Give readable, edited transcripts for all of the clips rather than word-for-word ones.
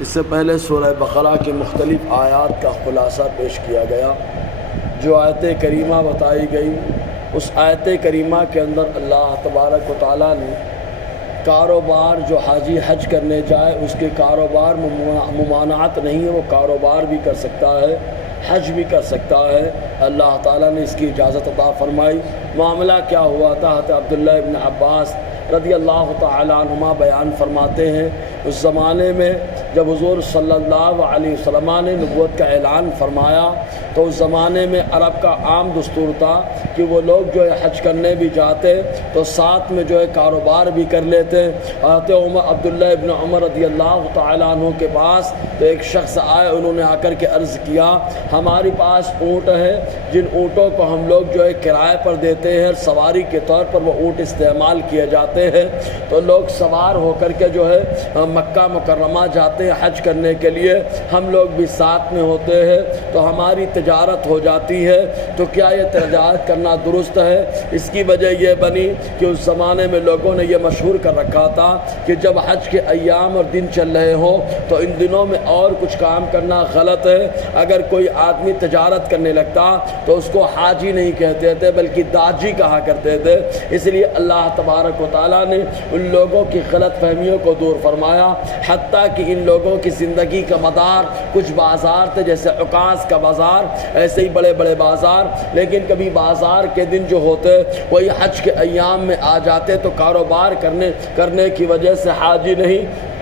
اس سے پہلے سورہ بقرہ کی مختلف آیات کا خلاصہ پیش کیا گیا۔ جو آیت کریمہ بتائی گئی اس آیت کریمہ کے اندر اللہ تبارک و تعالیٰ نے کاروبار جو حاجی حج کرنے جائے اس کے کاروبار میں ممانعت نہیں ہے، وہ کاروبار بھی کر سکتا ہے، حج بھی کر سکتا ہے۔ اللہ تعالیٰ نے اس کی اجازت عطا فرمائی۔ معاملہ کیا ہوا تھا؟ حضرت عبداللہ ابن عباس رضی اللہ تعالیٰ عنہما بیان فرماتے ہیں، اس زمانے میں جب حضور صلی اللہ علیہ وسلم نے نبوت کا اعلان فرمایا تو اس زمانے میں عرب کا عام دستور تھا کہ وہ لوگ جو ہے حج کرنے بھی جاتے تو ساتھ میں جو ہے کاروبار بھی کر لیتے۔ حضرت عبداللہ ابن عمر رضی اللہ تعالیٰ عنہ کے پاس تو ایک شخص آئے، انہوں نے آ کر کے عرض کیا ہمارے پاس اونٹ ہے جن اونٹوں کو ہم لوگ جو ہے کرائے پر دیتے ہیں، سواری کے طور پر وہ اونٹ استعمال کیے جاتے ہیں، تو لوگ سوار ہو کر کے جو ہے مکہ مکرمہ جاتے ہیں حج کرنے کے لیے، ہم لوگ بھی ساتھ میں ہوتے ہیں تو ہماری تجارت ہو جاتی ہے، تو کیا یہ تجارت کرنا درست ہے؟ اس کی وجہ یہ بنی کہ اس زمانے میں لوگوں نے یہ مشہور کر رکھا تھا کہ جب حج کے ایام اور دن چل رہے ہوں تو ان دنوں میں اور کچھ کام کرنا غلط ہے۔ اگر کوئی آدمی تجارت کرنے لگتا تو اس کو حاجی نہیں کہتے تھے بلکہ داجی کہا کرتے تھے۔ اس لیے اللہ تبارک و تعالیٰ نے ان لوگوں کی غلط فہمیوں کو دور فرمایا، حتیٰ کہ ان لوگوں کی زندگی کا مدار کچھ بازار تھے جیسے عکاظ کا بازار، ایسے ہی بڑے بڑے بازار، لیکن کبھی بازار کے دن جو ہوتے وہی حج کے ایام میں آ جاتے تو کاروبار کرنے کی وجہ سے حاجی نہیں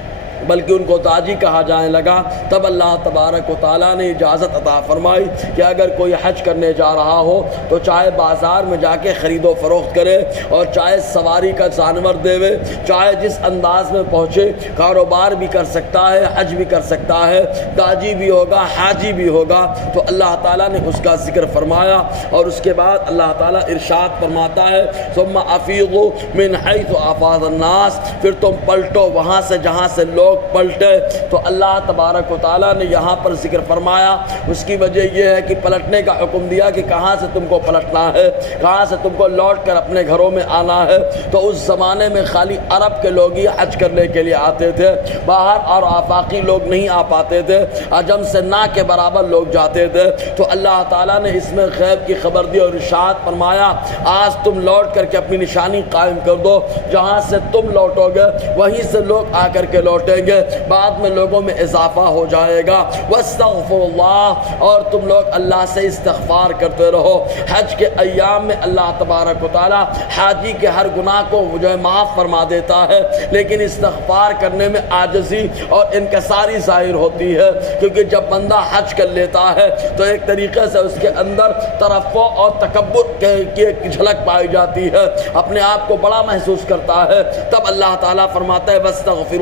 بلکہ ان کو تاجی کہا جانے لگا۔ تب اللہ تبارک و تعالیٰ نے اجازت عطا فرمائی کہ اگر کوئی حج کرنے جا رہا ہو تو چاہے بازار میں جا کے خرید و فروخت کرے اور چاہے سواری کا جانور دے، چاہے جس انداز میں پہنچے، کاروبار بھی کر سکتا ہے، حج بھی کر سکتا ہے، تاجی بھی ہوگا، حاجی بھی ہوگا۔ تو اللہ تعالیٰ نے اس کا ذکر فرمایا اور اس کے بعد اللہ تعالیٰ ارشاد فرماتا ہے ثم افیضوا من حیث افاض الناس، پھر تم پلٹو وہاں سے جہاں سے لوگ پلٹے۔ تو اللہ تبارک و تعالیٰ نے یہاں پر ذکر فرمایا، اس کی وجہ یہ ہے کہ پلٹنے کا حکم دیا کہ کہاں سے تم کو پلٹنا ہے، کہاں سے تم کو لوٹ کر اپنے گھروں میں آنا ہے۔ تو اس زمانے میں خالی عرب کے لوگ ہی حج کرنے کے لیے آتے تھے، باہر اور آفاقی لوگ نہیں آ پاتے تھے، عجم سے نہ کے برابر لوگ جاتے تھے۔ تو اللہ تعالیٰ نے اس میں غیب کی خبر دی اور ارشاد فرمایا آج تم لوٹ کر کے اپنی نشانی قائم کر دو، جہاں سے تم لوٹو گے وہیں سے لوگ آ کر کے لوٹیں گے، بعد میں لوگوں میں اضافہ ہو جائے گا۔ واستغفر اللہ، اور تم لوگ اللہ سے استغفار کرتے رہو۔ حج کے ایام میں اللہ تبارک و تعالیٰ حاجی کے ہر گناہ کو جو ہے معاف فرما دیتا ہے، لیکن استغفار کرنے میں عاجزی اور انکساری ظاہر ہوتی ہے، کیونکہ جب بندہ حج کر لیتا ہے تو ایک طریقے سے اس کے اندر ترفع اور تکبر کی ایک جھلک پائی جاتی ہے، اپنے آپ کو بڑا محسوس کرتا ہے۔ تب اللہ تعالیٰ فرماتا ہے واستغفر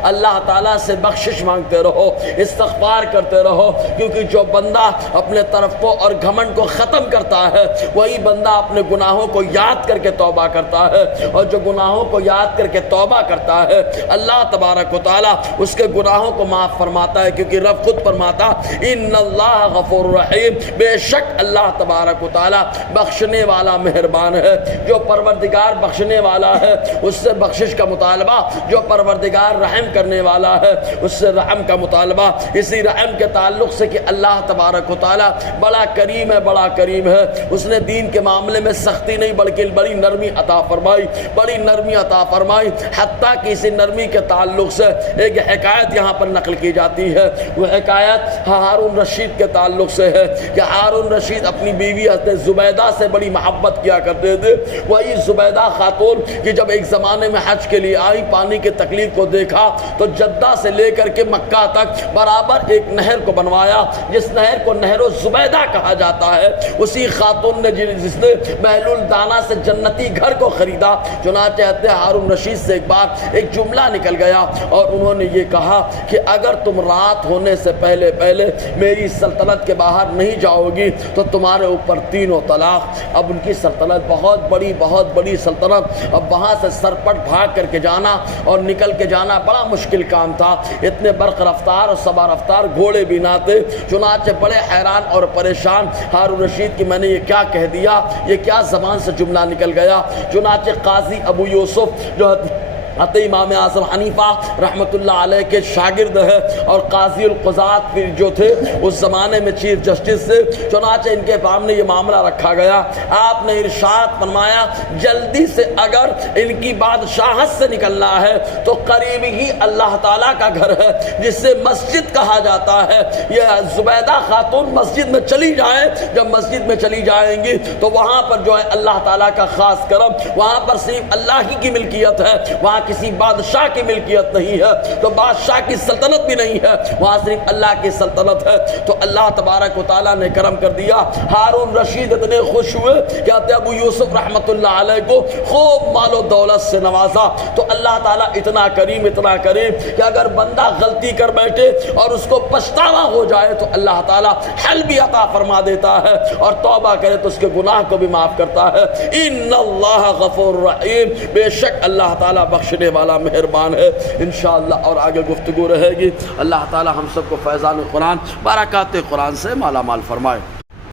اللہ تعالیٰ سے بخشش مانگتے رہو، استغفار کرتے رہو، کیونکہ جو بندہ اپنے ترفع اور گھمنڈ کو ختم کرتا ہے وہی بندہ اپنے گناہوں کو یاد کر کے توبہ کرتا ہے، اور جو گناہوں کو یاد کر کے توبہ کرتا ہے اللہ تبارک و تعالیٰ اس کے گناہوں کو معاف فرماتا ہے، کیونکہ رب خود فرماتا ان اللہ غفور رحیم، بے شک اللہ تبارک و تعالیٰ بخشنے والا مہربان ہے۔ جو پروردگار بخشنے والا ہے اس سے بخشش کا مطالبہ، جو پروردگار رحم کرنے والا ہے اس سے رحم کا مطالبہ، اسی رحم کے تعلق سے کہ اللہ تبارک و تعالیٰ بڑا کریم ہے، بڑا کریم ہے، اس نے دین کے معاملے میں سختی نہیں بلکہ بڑی نرمی عطا فرمائی، بڑی نرمی عطا فرمائی، حتیٰ کہ اسی نرمی کے تعلق سے ایک حکایت یہاں پر نقل کی جاتی ہے۔ وہ حکایت ہارون رشید کے تعلق سے ہے کہ ہارون رشید اپنی بیوی حضرت زبیدہ سے بڑی محبت کیا کرتے تھے۔ وہی زبیدہ خاتون کہ جب ایک زمانے میں حج کے لیے آئی، پانی کی تکلیف کو دیکھا تو جدہ سے لے کر کے مکہ تک برابر ایک نہر کو بنوایا، جس نہر کو نہر زبیدہ کہا جاتا ہے۔ اسی خاتون نے جس نے محلول دانہ سے جنتی گھر کو خریدا، چنانچہ ہارون رشید سے ایک بار ایک جملہ نکل گیا اور انہوں نے یہ کہا کہ اگر تم رات ہونے سے پہلے میری سلطنت کے باہر نہیں جاؤ گی تو تمہارے اوپر 3 طلاق۔ اب ان کی سلطنت بہت بڑی سلطنت، اب وہاں سے سرپٹ بھاگ کر کے جانا اور نکل کے جانا بڑا مشکل کام تھا، اتنے برق رفتار اور سبا رفتار گھوڑے بھی نہ تھے۔ چنانچہ بڑے حیران اور پریشان ہارون رشید کی میں نے یہ کیا کہہ دیا، یہ کیا زبان سے جملہ نکل گیا۔ چنانچہ قاضی ابو یوسف جو حتی امام اعظم حنیفہ رحمۃ اللہ علیہ کے شاگرد ہے اور قاضی القضات پھر جو تھے اس زمانے میں چیف جسٹس سے، چنانچہ ان کے سامنے یہ معاملہ رکھا گیا۔ آپ نے ارشاد فرمایا جلدی سے اگر ان کی بادشاہت سے نکلنا ہے تو قریب ہی اللہ تعالیٰ کا گھر ہے جس سے مسجد کہا جاتا ہے، یہ زبیدہ خاتون مسجد میں چلی جائیں، جب مسجد میں چلی جائیں گی تو وہاں پر جو ہے اللہ تعالیٰ کا خاص کرم، وہاں پر صرف اللہ ہی کی ملکیت ہے، وہاں کسی بادشاہ کی ملکیت نہیں ہے، تو بادشاہ کی سلطنت بھی نہیں ہے، وہاں صرف اللہ کی سلطنت ہے۔ تو اللہ تبارک و تعالیٰ نے کرم کر دیا، ہارون رشید اتنے خوش ہوئے کہ ابو یوسف رحمۃ اللہ علیہ کو خوب مال و دولت سے نوازا۔ تو اللہ تعالیٰ اتنا کریم کہ اگر بندہ غلطی کر بیٹھے اور اس کو پچھتاوا ہو جائے تو اللہ تعالیٰ حل بھی عطا فرما دیتا ہے، اور توبہ کرے تو اس کے گناہ کو بھی معاف کرتا ہے۔ ان اللہ غفور رحیم، بے شک اللہ تعالیٰ بخشنے والا مہربان ہے۔ انشاءاللہ اور آگے گفتگو رہے گی۔ اللہ تعالیٰ ہم سب کو فیضان قرآن، برکات قرآن سے مالا مال فرمائے۔